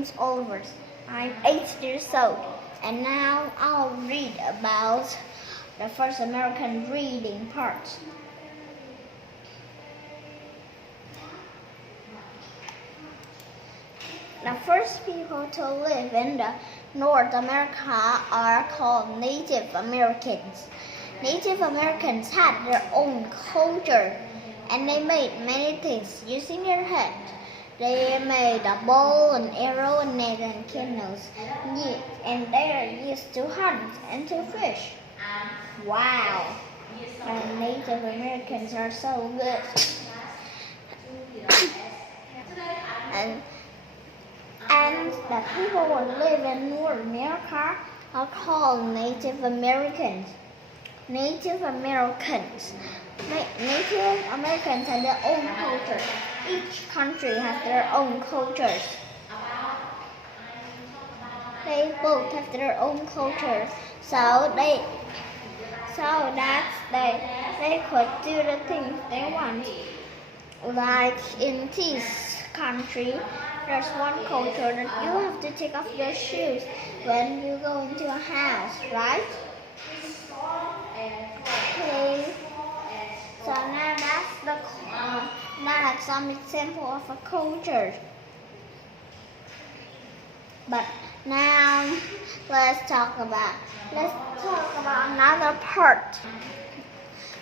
name's Oliver. I'm 8 years old, and now I'll read about the first American reading part. The first people to live in the North America are called Native Americans. Native Americans had their own culture, and they made many things using their hands. They made a bow, an arrow, a net, and canoes, and they are used to hunt and to fish. Wow! The Native Americans are so good. and the people who live in North America are called Native Americans. Native Americans have their own culture. Each country has their own cultures. They both have their own cultures, so that they could do the things they want. Like in this country, there's one culture that you have to take off your shoes when you go into a house, right? Okay. So now that's some example of a culture. But now let's talk about another part.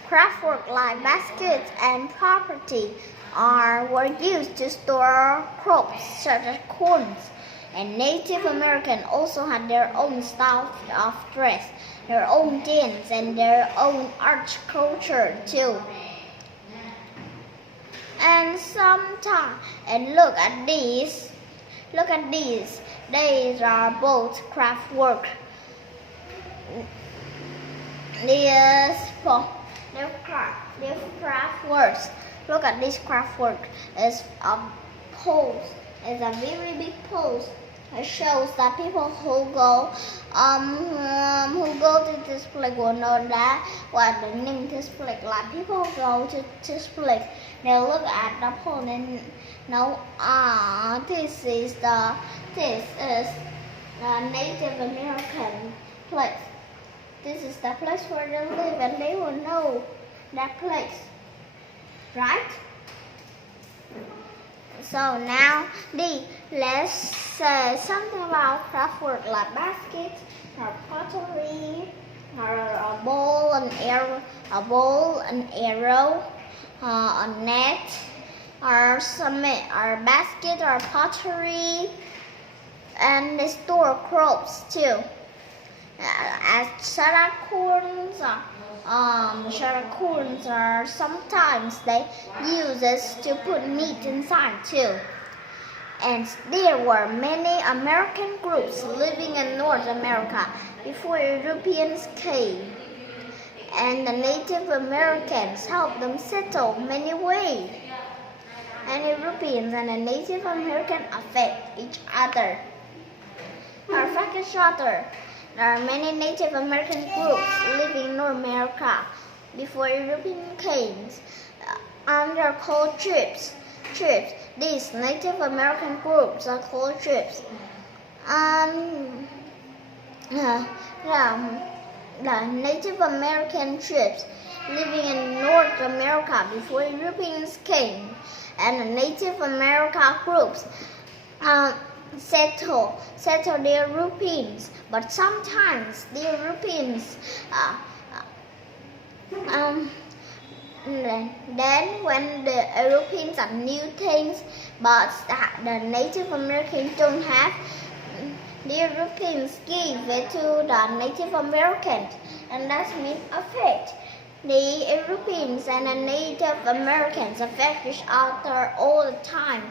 Craftwork like baskets and property were used to store crops such as corn. And Native Americans also had their own style of dress, their own dance, and their own art culture too. And look at these. These are both craftwork. They're craftworks. Look at this craftwork. It's a pole. It's a very big pole. It shows that people who go to this place will know that what the name this place. Like people go to this place, they look at the pole and know this is the Native American place. This is the place where they live, and they will know that place, right? So now let's say something about craftwork like baskets, or pottery, or a bowl, an arrow, a net, or basket, or pottery, and they store crops too. As shredded corns are sometimes they use this to put meat inside too. And there were many American groups living in North America before Europeans came. And the Native Americans helped them settle many ways. And Europeans and the Native Americans affect each other. There are many Native American groups living in North America before Europeans came, and they are called tribes. These Native American groups are called tribes. The Native American tribes living in North America before Europeans came, and the Native American groups settle their Europeans, but sometimes the Europeans then when the Europeans have new things but the Native Americans don't have, the Europeans give it to the Native Americans, and that means affect. The Europeans and the Native Americans affect each other all the time.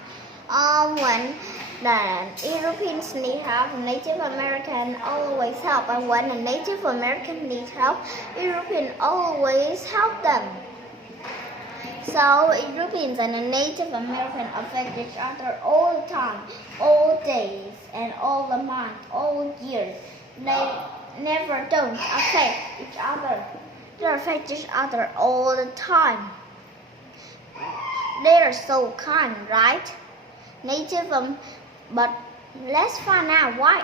When the Europeans need help, Native Americans always help, and when the Native Americans need help, Europeans always help them. So Europeans and the Native Americans affect each other all the time, all days, and all the months, all years. They never don't affect each other. They affect each other all the time. They are so kind, right? But Let's find out why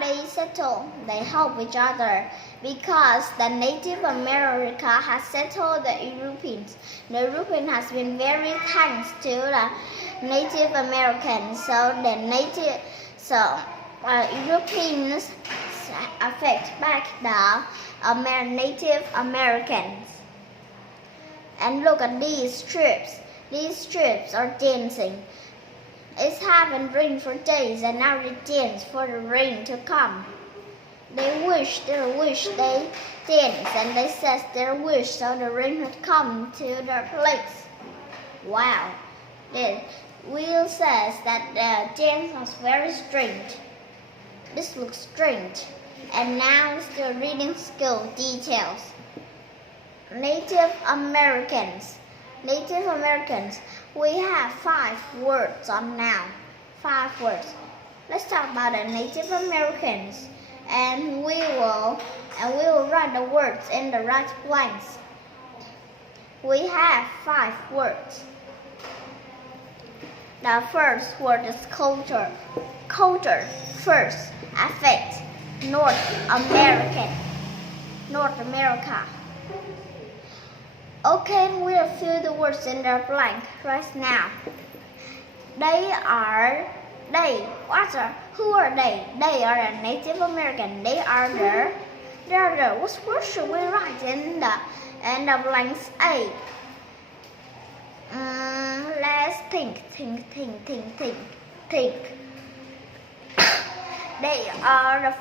they settle. They help each other because the Native America has settled the Europeans. The European has been very thanks to the Native Americans. So Europeans affect back the Native Americans. And look at these troops. These troops are dancing. It hasn't rained for days, and now they dance for the rain to come. They wish their wish, they dance, and they said their wish so the rain would come to their place. Wow. Then Will says that the dance was very strange. This looks strange. And now it's the reading skill details. Native Americans. We have 5 words on now. 5 words. Let's talk about the Native Americans, and we will write the words in the right blanks. We have 5 words. The first word is culture. Culture. First, affect. North America. Okay, we'll fill the words in the blank right now. Who are they? They are a Native American. They are the. What word should we write in the blanks A? Let's think. They are the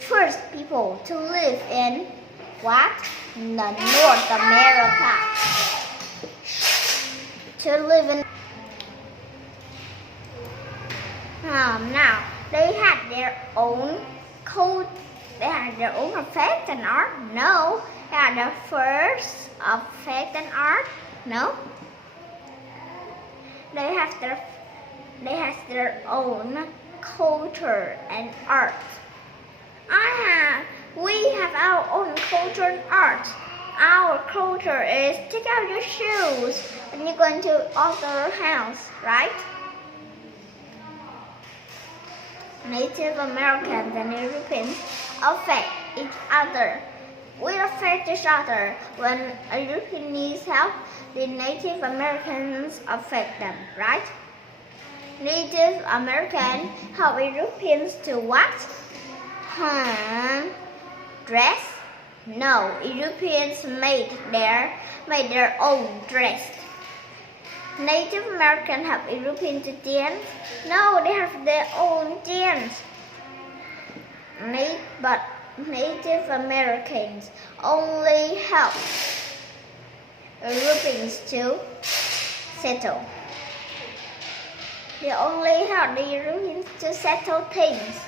first people to live in what? North America. To live in. Now they had their own code. They had their own effect and art. No, they are the first effect and art. No, they have their own culture and art. We have our own culture and art. Our culture is take out your shoes and you're going to other house, right? Native Americans and Europeans affect each other. We affect each other. When a European needs help, the Native Americans affect them, right? Native Americans help Europeans to what? Dress? No, Europeans made their own dress. Native Americans help Europeans to dance? No, they have their own dance. But Native Americans only help Europeans to settle. They only help the Europeans to settle things.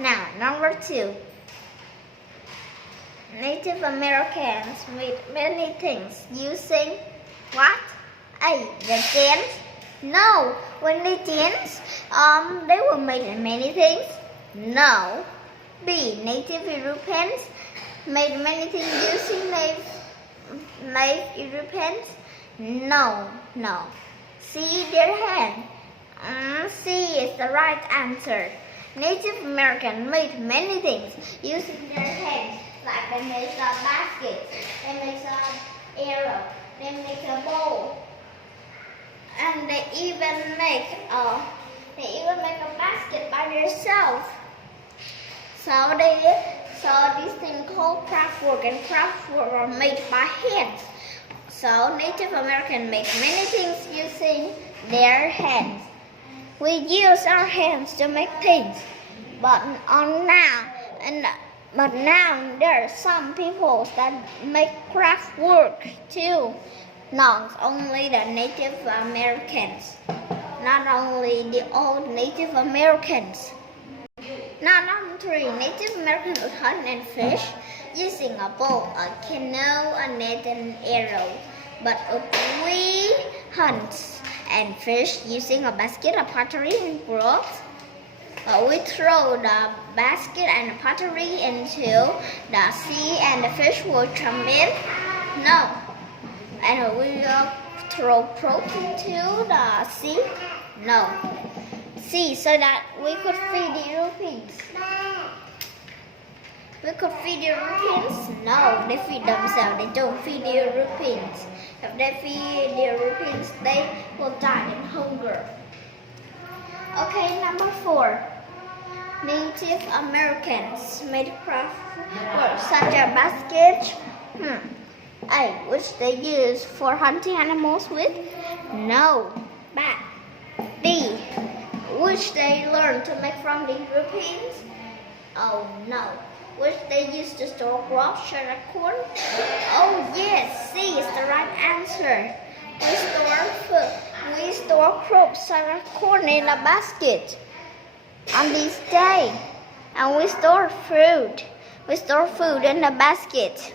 Now, number 2. Native Americans made many things using what? A. The dance? No, when they dance, they will make many things. No. B. Native Europeans made many things using Native Europeans? No. C. Their hand. C is the right answer. Native Americans made many things using their hands, like they make a basket, they make an arrow, they make a bowl, and they even make a basket by themselves. So these things called craft work, and craft work are made by hands. So Native Americans make many things using their hands. We use our hands to make things, but now there are some people that make craft work too. Not only the Native Americans, not only the old Native Americans. Now number 3, Native Americans would hunt and fish using a bow, a canoe, a net, and an arrow. But we hunt and fish using a basket, a pottery, and broth. We throw the basket and the pottery into the sea, and the fish will jump in. No, and we throw protein to the sea? No. Sea, so that we could feed the Europeans. We could feed the Europeans? No, they feed themselves. They don't feed the Europeans. If they feed the Europeans, they will die in hunger. Okay, number 4. Native Americans made craft work such as baskets. A. Which they use for hunting animals with? No. B. Which they learned to make from the Europeans? Oh no. Which they used to store crops such as corn? Oh yes, C is the right answer. We store crops such as corn in a basket on this day, and we store food. We store food in a basket.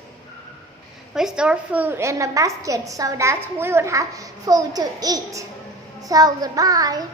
We store food in a basket so that we would have food to eat. So goodbye.